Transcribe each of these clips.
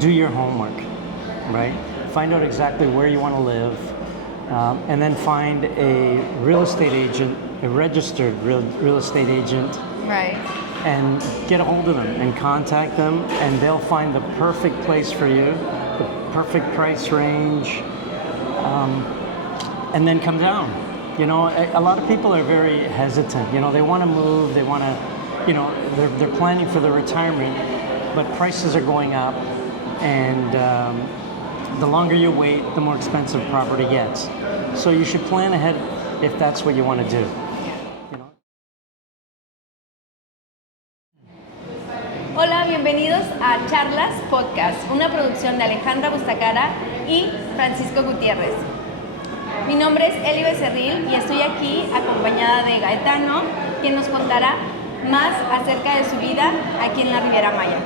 Do your homework, right? Find out exactly where you want to live, and then find a real estate agent, a registered real estate agent, Right. and get a hold of them and contact them, and they'll find the perfect place for you, the perfect price range, and then come down. You know, a lot of people are very hesitant. You know, they want to move, they want to, you know, they're planning for their retirement, but prices are going up, and the longer you wait, the more expensive property gets. So you should plan ahead if that's what you want to do. You know? Hola, bienvenidos a Xarlas Podcast, una producción de Alejandra Bustacara y Francisco Gutiérrez. Mi nombre es Eli Becerril y estoy aquí acompañada de Gaetano, quien nos contará más acerca de su vida aquí en la Riviera Maya.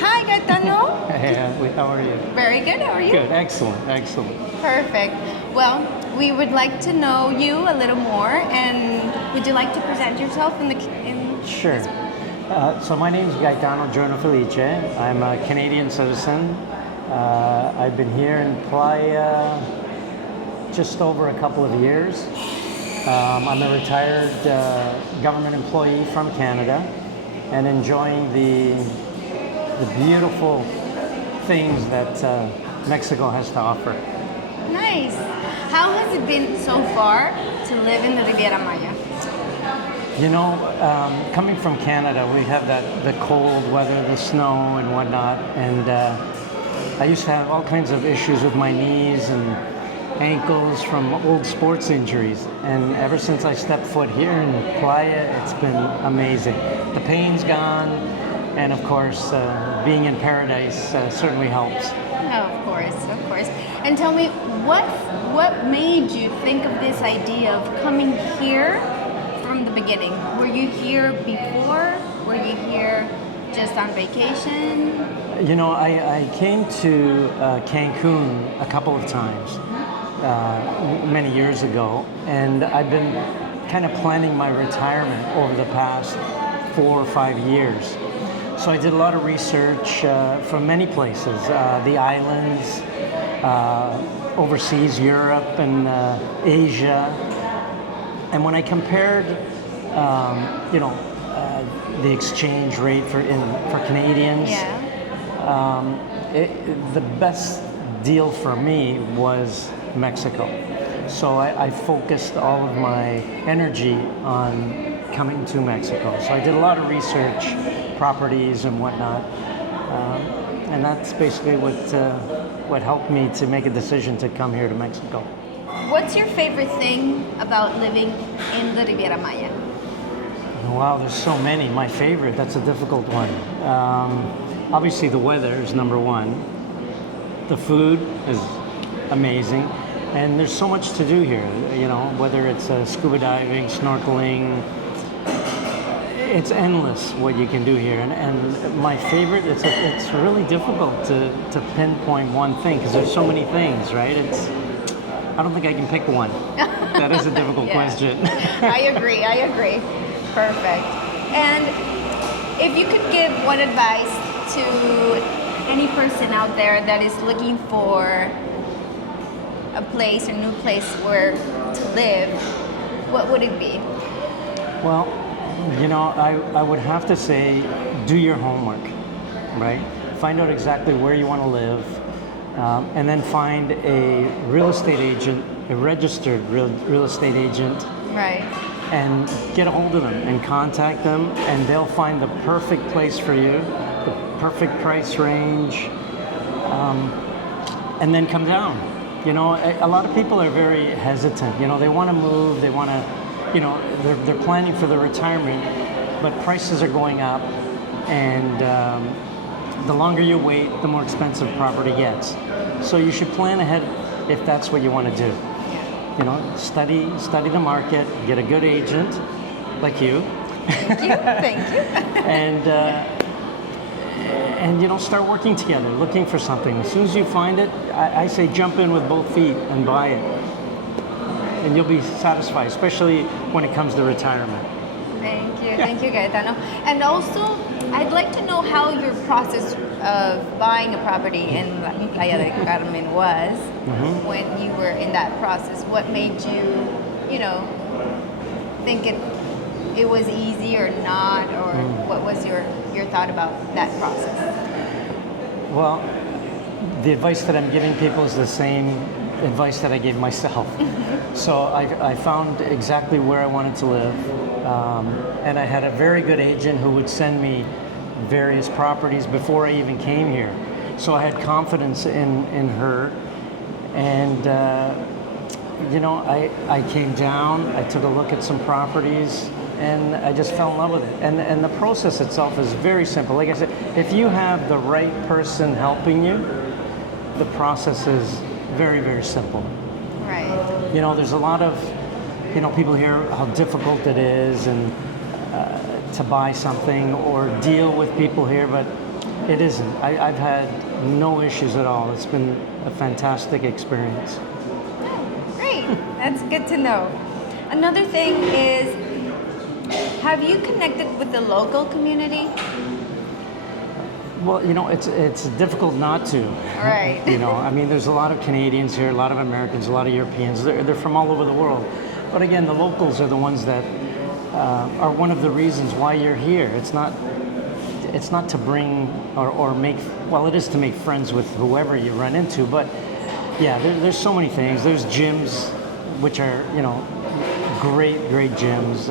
Hi, Gaetano. Hey, how are you? Very good. How are you? Good. Excellent. Excellent. Perfect. Well, we would like to know you a little more, and would you like to present yourself Sure. So my name is Gaetano Giorno Felice. I'm a Canadian citizen. I've been here in Playa just over a couple of years. I'm a retired government employee from Canada and enjoying the beautiful things that Mexico has to offer. Nice. How has it been so far to live in the Riviera Maya? You know, coming from Canada, we have the cold weather, the snow and whatnot, and I used to have all kinds of issues with my knees and ankles from old sports injuries, and ever since I stepped foot here in Playa, it's been amazing. The pain's gone, and of course, being in paradise certainly helps. Oh, of course. And tell me, what made you think of this idea of coming here from the beginning? Were you here before? Were you here just on vacation? You know, I came to Cancun a couple of times many years ago, and I've been kind of planning my retirement over the past 4 or 5 years. So I did a lot of research from many places, the islands, overseas, Europe and Asia. And when I compared, the exchange rate for Canadians, the best deal for me was Mexico. So I focused all of my energy on coming to Mexico. So I did a lot of research, properties and whatnot, and that's basically what helped me to make a decision to come here to Mexico. What's your favorite thing about living in the Riviera Maya? Wow, there's so many. My favorite, that's a difficult one. Obviously the weather is number one. The food is amazing. And there's so much to do here, you know, whether it's scuba diving, snorkeling, it's endless what you can do here. And my favorite, it's really difficult to pinpoint one thing because there's so many things, right? I don't think I can pick one. That is a difficult question. I agree. Perfect. And if you could give one advice to any person out there that is looking for a new place where to live, what would it be? Well, you know, I would have to say, do your homework, right? Find out exactly where you want to live, and then find a real estate agent, a registered real estate agent, Right. and get a hold of them and contact them, and they'll find the perfect place for you, the perfect price range, and then come down. You know, a lot of people are very hesitant. You know, they want to move, they want to, you know, they're planning for their retirement, but prices are going up, and the longer you wait, the more expensive property gets. So you should plan ahead if that's what you want to do. You know, study the market, get a good agent like you. Thank you. And you know, start working together, looking for something. As soon as you find it, I say jump in with both feet and buy it. And you'll be satisfied, especially when it comes to retirement. Thank you, Gaetano. And also, I'd like to know how your process of buying a property in Playa del Carmen was when you were in that process? What made you, think it was easy or not, or what was your thought about that process? Well, the advice that I'm giving people is the same advice that I gave myself. So I found exactly where I wanted to live, and I had a very good agent who would send me various properties before I even came here. So I had confidence in her, and I came down, I took a look at some properties, and I just fell in love with it. And the process itself is very simple. Like I said, if you have the right person helping you, the process is very, very simple. Right. There's a lot of, people hear how difficult it is and to buy something or deal with people here, but it isn't. I've had no issues at all. It's been a fantastic experience. Great. That's good to know. Another thing is, have you connected with the local community? Well, it's difficult not to. Right. There's a lot of Canadians here, a lot of Americans, a lot of Europeans. They're from all over the world. But again, the locals are the ones that are one of the reasons why you're here. It's not to bring or make, well, it is to make friends with whoever you run into, but yeah, there's so many things. There's gyms, which are, great gyms.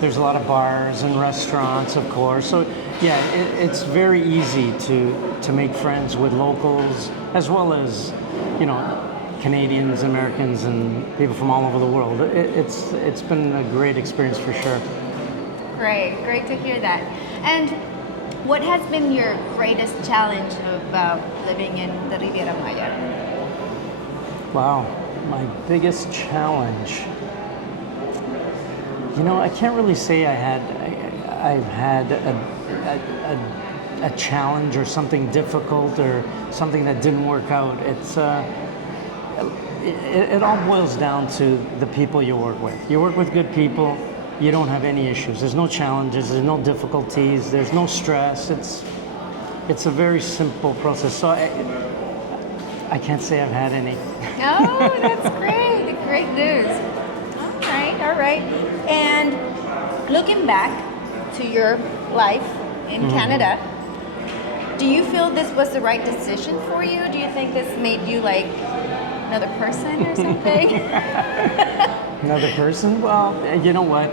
There's a lot of bars and restaurants, of course. So yeah, it's very easy to make friends with locals, as well as, Canadians, Americans, and people from all over the world. It's been a great experience for sure. Great to hear that. And what has been your greatest challenge about living in the Riviera Maya? Wow, my biggest challenge. I can't really say I've had a challenge or something difficult or something that didn't work out. It all boils down to the people you work with. You work with good people, you don't have any issues. There's no challenges, there's no difficulties, there's no stress. It's a very simple process. So I can't say I've had any. Oh, that's great. Great news. All right. And looking back to your life in Canada, do you feel this was the right decision for you? Do you think this made you like another person or something? Another person? Well, you know what?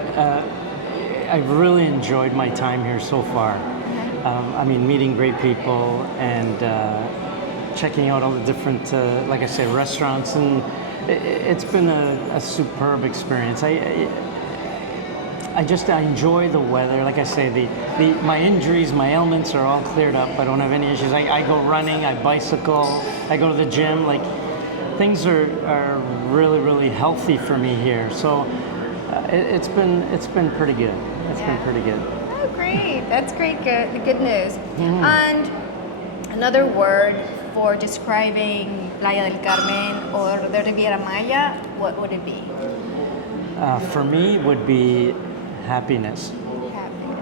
I've really enjoyed my time here so far. Meeting great people and checking out all the different, like I say, restaurants, and it's been a superb experience. I enjoy the weather. Like I say, my injuries, my ailments are all cleared up. I don't have any issues. I go running, I bicycle, I go to the gym. Like, things are really, really healthy for me here. So it's been pretty good. It's been pretty good. Oh, great. That's great. Good news. And another word for describing Playa del Carmen or the Riviera Maya, what would it be? For me, it would be happiness.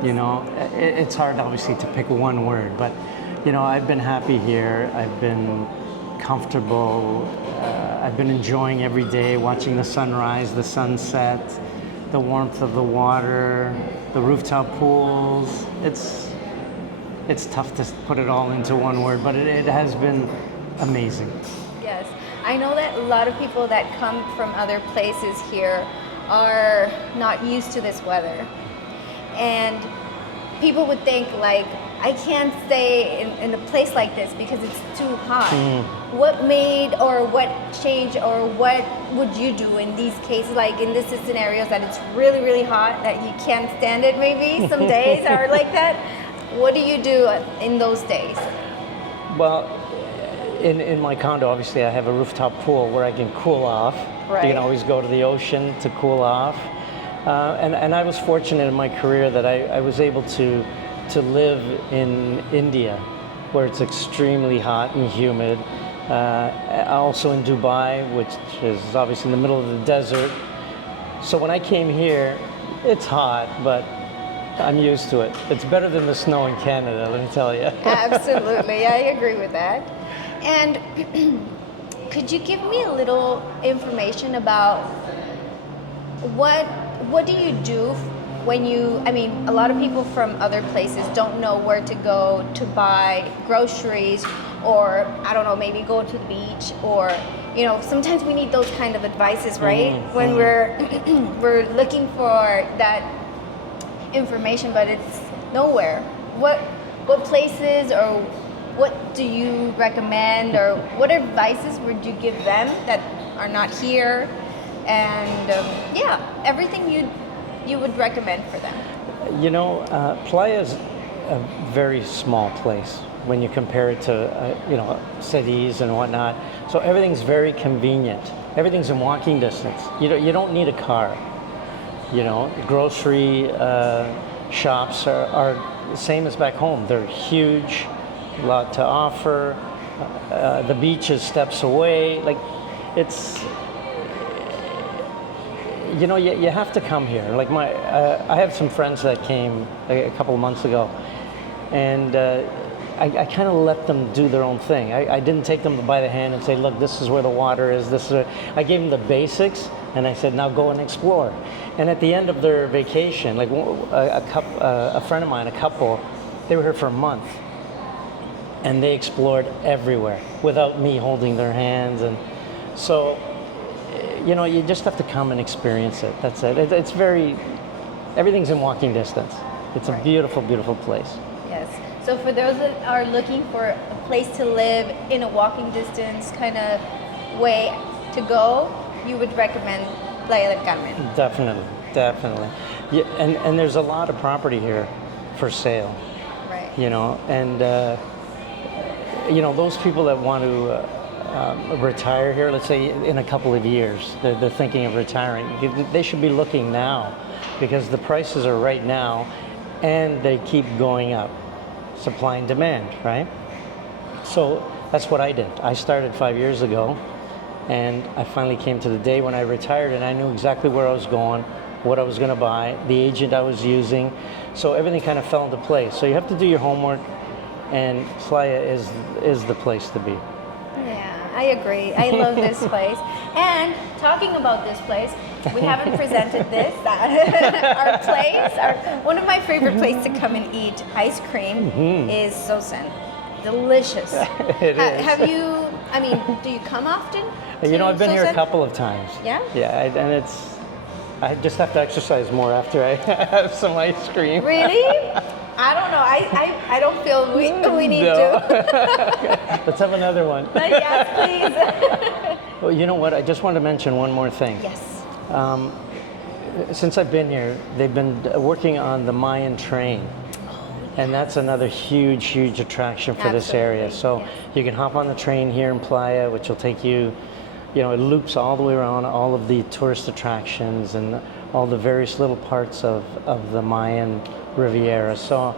It's hard, obviously, to pick one word, but I've been happy here. I've been comfortable. I've been enjoying every day, watching the sunrise, the sunset, the warmth of the water, the rooftop pools. It's tough to put it all into one word, but it has been amazing. Yes. I know that a lot of people that come from other places here are not used to this weather. And people would think, like, I can't stay in a place like this because it's too hot. What made or what changed or what would you do in these cases, like in these scenarios that it's really, really hot, that you can't stand it maybe, some days are like that? What do you do in those days? Well, in my condo, obviously, I have a rooftop pool where I can cool off. Right. You can always go to the ocean to cool off. And I was fortunate in my career that I was able to live in India, where it's extremely hot and humid. Also in Dubai, which is obviously in the middle of the desert. So when I came here, it's hot, but I'm used to it. It's better than the snow in Canada, let me tell you. Absolutely, I agree with that. And could you give me a little information about what do you do when you, I mean, a lot of people from other places don't know where to go to buy groceries, or I don't know, maybe go to the beach, or sometimes we need those kind of advices, right? When we're looking for that information, but it's nowhere. What places, or what do you recommend, or what advices would you give them that are not here? And everything you would recommend for them. Playa's a very small place when you compare it to cities and whatnot. So everything's very convenient. Everything's in walking distance. You don't need a car. Grocery shops are the same as back home. They're huge, a lot to offer. The beach is steps away. Like, it's, you have to come here. Like I have some friends that came a couple of months ago, and I kind of let them do their own thing. I didn't take them by the hand and say, look, this is where the water is. I gave them the basics, and I said, now go and explore. And at the end of their vacation, like a friend of mine, a couple, they were here for a month, and they explored everywhere without me holding their hands. And so, you just have to come and experience it. That's it. Everything's in walking distance. It's a beautiful, beautiful place. Yes. So for those that are looking for a place to live in a walking distance kind of way to go, you would recommend Playa del Carmen. Definitely. Yeah, and there's a lot of property here for sale. Right. And those people that want to retire here, let's say in a couple of years, they're thinking of retiring, they should be looking now, because the prices are right now and they keep going up. Supply and demand, right? So that's what I did. I started 5 years ago, and I finally came to the day when I retired, and I knew exactly where I was going, what I was going to buy, the agent I was using. So everything kind of fell into place. So you have to do your homework, and Playa is the place to be. Yeah, I agree. I love this place. And talking about this place, we haven't presented this. Our place, one of my favorite places to come and eat ice cream is Sosen. Delicious. It is. Have you, do you come often? I've been here a Sosen? couple of times. Yeah? Yeah, and I just have to exercise more after I have some ice cream. Really? I don't know. I don't feel we need to. Let's have another one. Yes, please. Well, you know what? I just want to mention one more thing. Yes. Since I've been here, they've been working on the Mayan train. And that's another huge attraction for this area. So you can hop on the train here in Playa, which will take you, it loops all the way around all of the tourist attractions and all the various little parts of the Mayan Riviera. So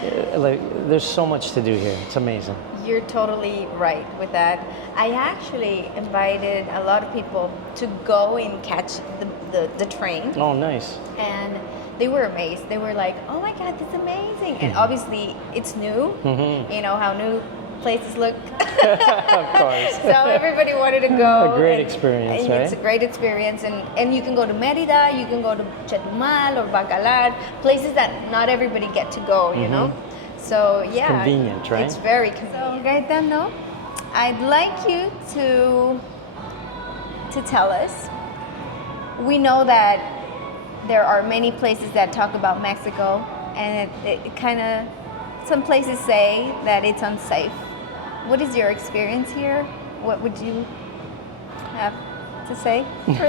there's so much to do here. It's amazing. You're totally right with that. I actually invited a lot of people to go and catch the train. Oh, nice. And they were amazed. They were like, oh my God, that's amazing. And obviously it's new. You know how new places look. Of course. So everybody wanted to go. A great experience, and right? It's a great experience. And you can go to Mérida, you can go to Chetumal or Bacalar, places that not everybody get to go, you know? So yeah. It's convenient, right? It's very convenient. So Gaetano, I'd like you to tell us, we know that there are many places that talk about Mexico, and it kind of, some places say that it's unsafe. What is your experience here? What would you have to say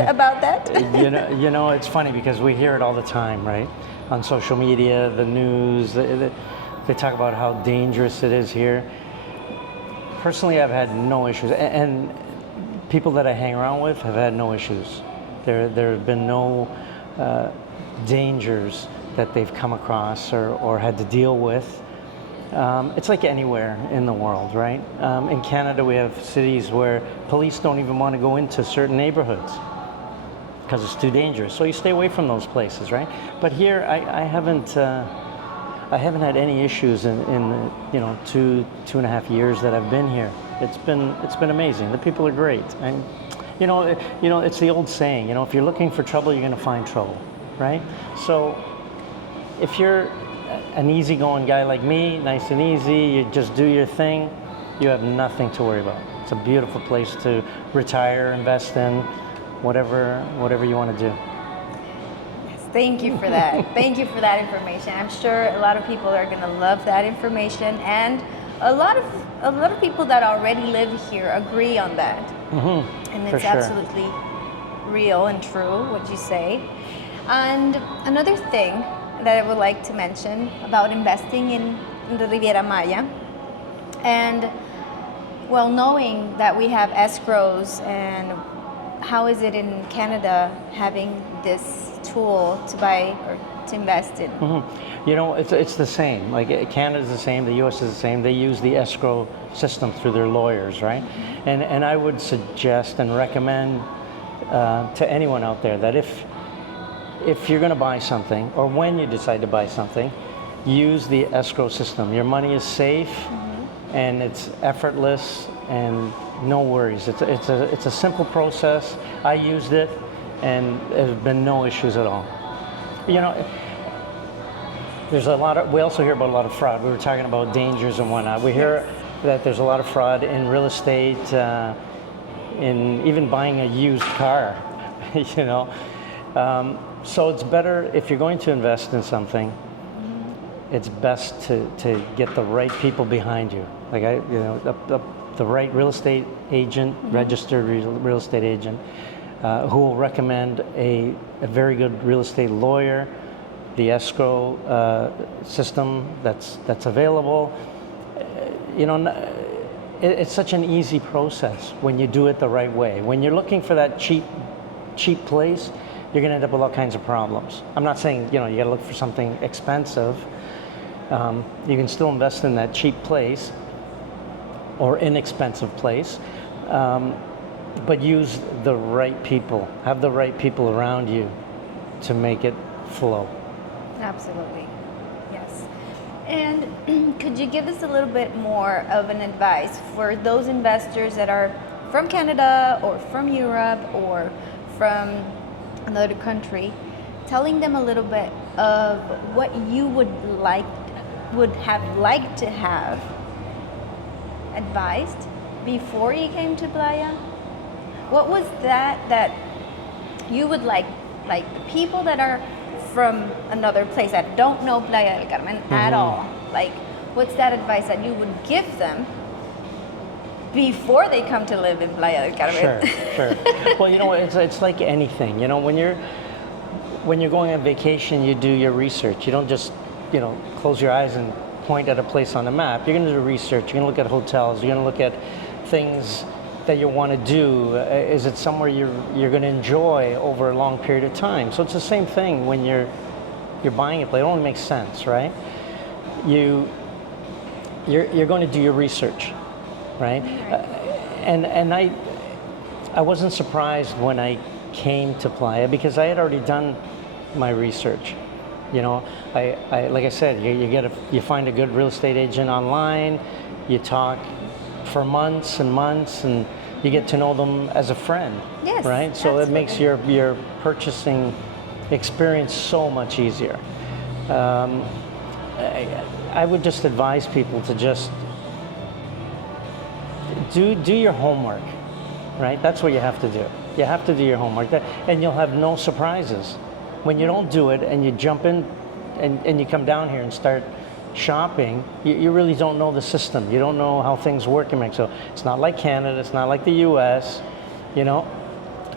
about that? It's funny because we hear it all the time, right? On social media, the news, they talk about how dangerous it is here. Personally, I've had no issues, and people that I hang around with have had no issues. There have been no dangers that they've come across or had to deal with. It's like anywhere in the world, right? In Canada, we have cities where police don't even want to go into certain neighborhoods because it's too dangerous. So you stay away from those places, right? But here, I haven't had any issues in the, you know, two and a half years that I've been here. It's been amazing. The people are great, and you know, it's the old saying. You know, if you're looking for trouble, you're going to find trouble, right? So if you're an easygoing guy like me, nice and easy, you just do your thing, you have nothing to worry about. It's a beautiful place to retire, invest in, whatever you want to do. Thank you for that. Thank you for that information. I'm sure a lot of people are going to love that information, and a lot of people that already live here agree on that. Mm-hmm. And For it's sure. absolutely real and true what you say. And another thing that I would like to mention about investing in the Riviera Maya, and well, knowing that we have escrows, and how is it in Canada having this tool to buy or to invest in? Mm-hmm. You know, it's the same. Like Canada's the same, the U.S. is the same. They use the escrow system through their lawyers, right? Mm-hmm. And I would suggest and recommend to anyone out there that if you're going to buy something, or when you decide to buy something, use the escrow system. Your money is safe, mm-hmm. and it's effortless, and no worries. It's a simple process. I used it, and there's been no issues at all. You know, we also hear about a lot of fraud. We were talking about dangers and whatnot. We hear that there's a lot of fraud in real estate, in even buying a used car, you know. So it's better, if you're going to invest in something, it's best to get the right people behind you. Like the right real estate agent, mm-hmm. registered real estate agent, who will recommend a very good real estate lawyer, the escrow system that's available. You know, it's such an easy process when you do it the right way. When you're looking for that cheap place, you're going to end up with all kinds of problems. I'm not saying, you know, you got to look for something expensive. You can still invest in that cheap place or inexpensive place, but use the right people. Have the right people around you to make it flow. Absolutely, yes. And could you give us a little bit more of an advice for those investors that are from Canada or from Europe or from another country, telling them a little bit of what you would have liked to have advised before you came to Playa? What was that you would like the people that are from another place that don't know Playa del Carmen mm-hmm. at all, like what's that advice that you would give them before they come to live in Playa del Carmen? Sure. Well, you know, it's like anything. You know, when you're going on vacation, you do your research. You don't just, you know, close your eyes and point at a place on the map. You're going to do research. You're going to look at hotels. You're going to look at things that you want to do. Is it somewhere you're going to enjoy over a long period of time? So it's the same thing when you're buying a place. It only makes sense, right? You're going to do your research. Right, and I wasn't surprised when I came to Playa because I had already done my research. You know, I like I said, you find a good real estate agent online, you talk for months and months, and you get to know them as a friend. Yes, right. So absolutely. it makes your purchasing experience so much easier. I would just advise people to just do your homework, right? That's what you have to do. You have to do your homework, and you'll have no surprises. When you don't do it and you jump in and you come down here and start shopping, you really don't know the system. You don't know how things work in Mexico. It's not like Canada. It's not like the U.S., you know.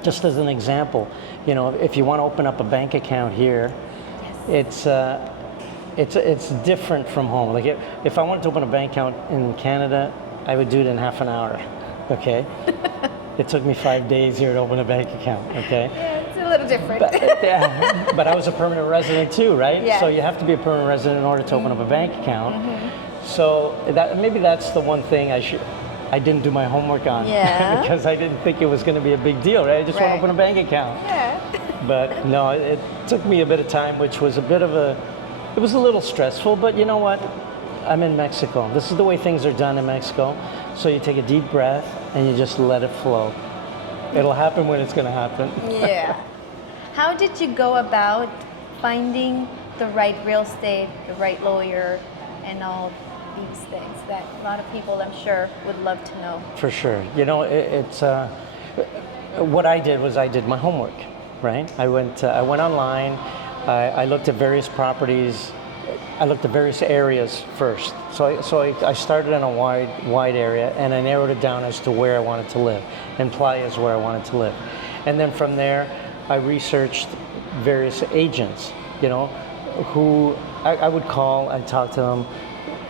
Just as an example, you know, if you want to open up a bank account here, it's different from home. Like if I wanted to open a bank account in Canada, I would do it in half an hour, okay? It took me 5 days here to open a bank account, okay? Yeah, it's a little different. But I was a permanent resident too, right? Yeah. So you have to be a permanent resident in order to open up a bank account. Mm-hmm. So maybe that's the one thing I didn't do my homework on. Yeah. Because I didn't think it was going to be a big deal, right? I just want to open a bank account. Yeah. But no, it took me a bit of time, which was it was a little stressful, but you know what? I'm in Mexico. This is the way things are done in Mexico. So you take a deep breath and you just let it flow. It'll happen when it's going to happen. Yeah. How did you go about finding the right real estate, the right lawyer, and all these things that a lot of people, I'm sure, would love to know? For sure. You know, it's what I did was I did my homework, right? I went online. I looked at various properties. I looked at various areas first. So I started in a wide area, and I narrowed it down as to where I wanted to live. And Playa is where I wanted to live. And then from there, I researched various agents, you know, who I would call and talk to them.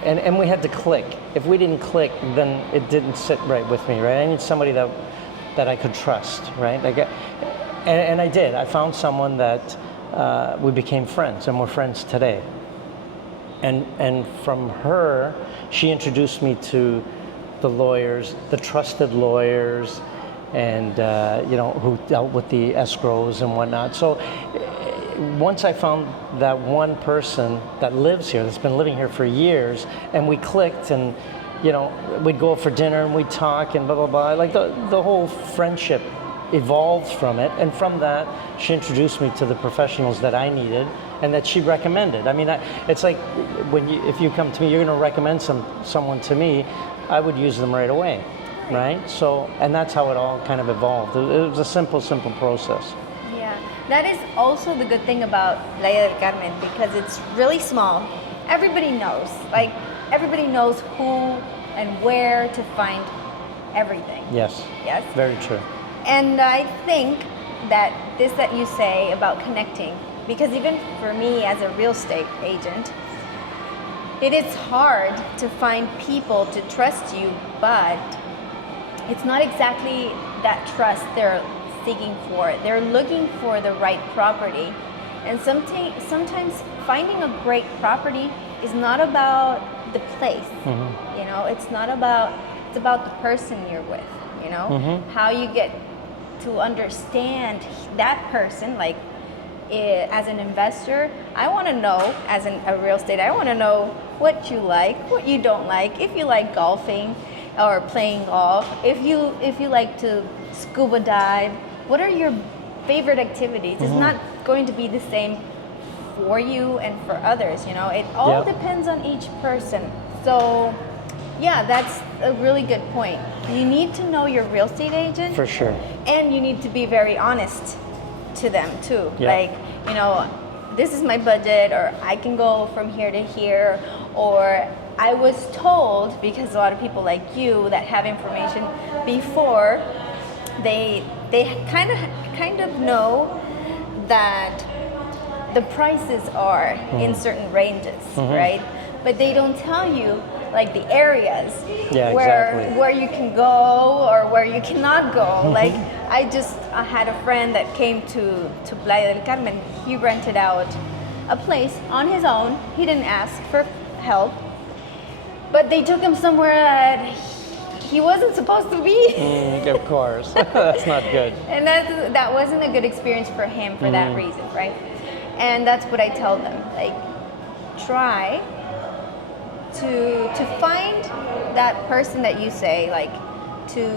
And we had to click. If we didn't click, then it didn't sit right with me, right? I need somebody that I could trust, right? And I did. I found someone that we became friends, and we're friends today. And from her, she introduced me to the lawyers, the trusted lawyers, and you know, who dealt with the escrows and whatnot. So once I found that one person that lives here, that's been living here for years, and we clicked, and you know, we'd go for dinner and we'd talk and blah blah blah. Like the whole friendship evolved from it, and from that, she introduced me to the professionals that I needed and that she recommended. I mean, it's like if you come to me, you're going to recommend someone to me, I would use them right away, right? So, and that's how it all kind of evolved. It was a simple process. Yeah, that is also the good thing about Playa del Carmen, because it's really small. Everybody knows, like everybody knows who and where to find everything. Yes. Yes. Very true. And I think that this that you say about connecting, because even for me as a real estate agent, it is hard to find people to trust you, but it's not exactly that trust they're seeking for. They're looking for the right property. And sometimes finding a great property is not about the place. Mm-hmm. You know, it's about the person you're with, you know, mm-hmm. how you get to understand that person. Like as an investor, I want to know, as a real estate, I want to know what you like, what you don't like, if you like golfing or playing golf, if you like to scuba dive, what are your favorite activities? Mm-hmm. It's not going to be the same for you and for others, you know. It all depends on each person. So yeah, that's a really good point. You need to know your real estate agent. For sure. And you need to be very honest to them too. Yep. Like, you know, this is my budget, or I can go from here to here, or I was told, because a lot of people like you that have information before, they kind of know that the prices are in certain ranges, right? But they don't tell you like the areas where you can go or where you cannot go. Like I had a friend that came to Playa del Carmen. He rented out a place on his own. He didn't ask for help, but they took him somewhere that he wasn't supposed to be. Of course, that's not good. And that wasn't a good experience for him for that reason, right? And that's what I tell them. Like, try to find that person that you say, like, to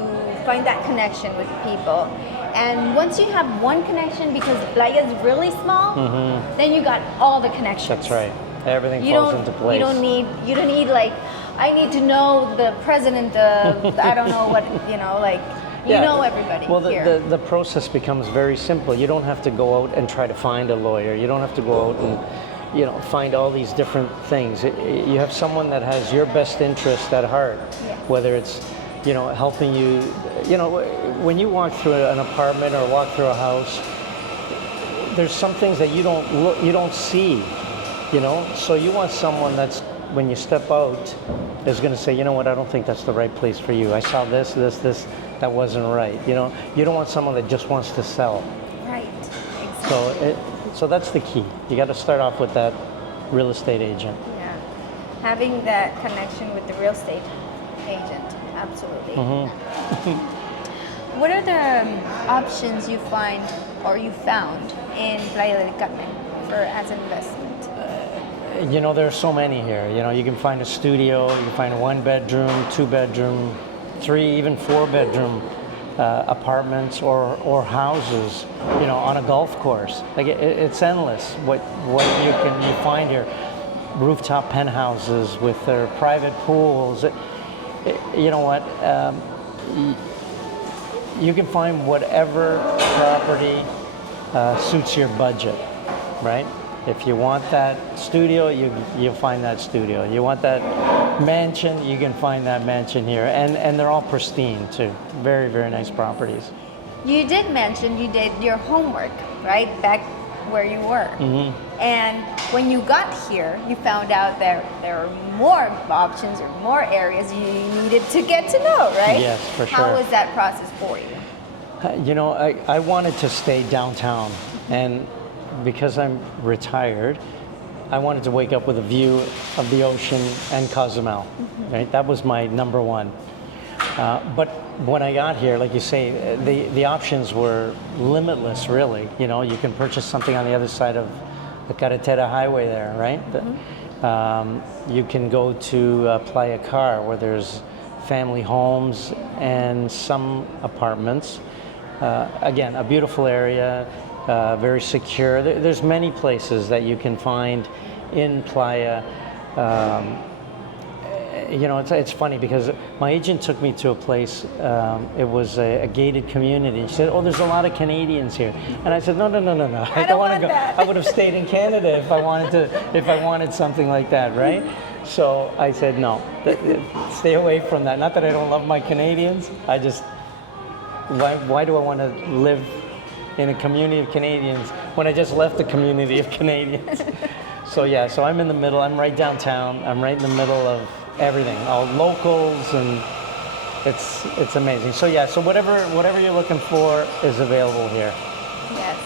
find that connection with people. And once you have one connection, because Playa is really small, then you got all the connections. That's right. Everything falls into place. You don't need like, I need to know the president of I don't know what, you know, like, you know everybody. Well, here. The process becomes very simple. You don't have to go out and try to find a lawyer. You don't have to go out and, you know, find all these different things. You have someone that has your best interest at heart, whether it's, you know, helping you. You know, when you walk through an apartment or walk through a house, there's some things that you don't see, you know. So you want someone that's, when you step out, is going to say, you know what, I don't think that's the right place for you. I saw this, that wasn't right. You know, you don't want someone that just wants to sell. Right. Exactly. So that's the key. You got to start off with that real estate agent. Yeah, having that connection with the real estate agent, absolutely. What are the options you find or you found in Playa del Carmen as an investment? You know, there's so many here. You know, you can find a studio, you can find a 1-bedroom, 2-bedroom, 3, even 4-bedroom apartments or houses. You know, on a golf course. Like it's endless. What you find here, rooftop penthouses with their private pools. You know what? You can find whatever property suits your budget, right? If you want that studio, you'll find that studio. You want that mansion, you can find that mansion here. And they're all pristine too. Very, very nice properties. You did mention you did your homework, right? Back where you were. Mm-hmm. And when you got here, you found out there are more options or more areas you needed to get to know, right? Yes, for sure. How was that process for you? You know, I wanted to stay downtown, and because I'm retired, I wanted to wake up with a view of the ocean and Cozumel. Mm-hmm. Right? That was my number one. But when I got here, like you say, the options were limitless, really. You know, you can purchase something on the other side of the Carretera Highway there, right? Mm-hmm. You can go to Playa Car, where there's family homes and some apartments. Again, a beautiful area, very secure. There's many places that you can find in Playa. You know, it's funny because my agent took me to a place. It was a gated community. She said, "Oh, there's a lot of Canadians here," and I said, "No. I don't want to go. That. I would have stayed in Canada if I wanted something like that, right?" So I said, "No, stay away from that. Not that I don't love my Canadians. I just why do I want to live in a community of Canadians when I just left the community of Canadians?" So yeah, so I'm in the middle. I'm right downtown. I'm right in the middle of everything, all locals, and it's amazing. So yeah, so whatever you're looking for is available here. Yes.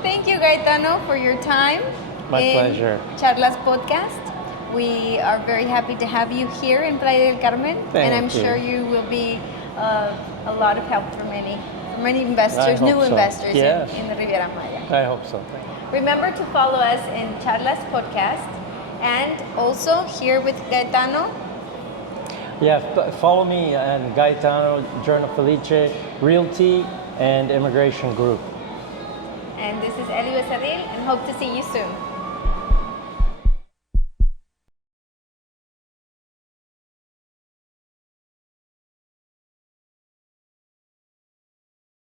Thank you, Gaetano, for your time. My pleasure. Xarlas podcast. We are very happy to have you here in Playa del Carmen, and I'm sure you will be a lot of help for many investors, new investors in the Riviera Maya. I hope so. Remember to follow us in Xarlas podcast. And also here with Gaetano. Yeah, follow me and Gaetano, Giorno Felice, Realty and Immigration Group. And this is Eli Becerril, and hope to see you soon.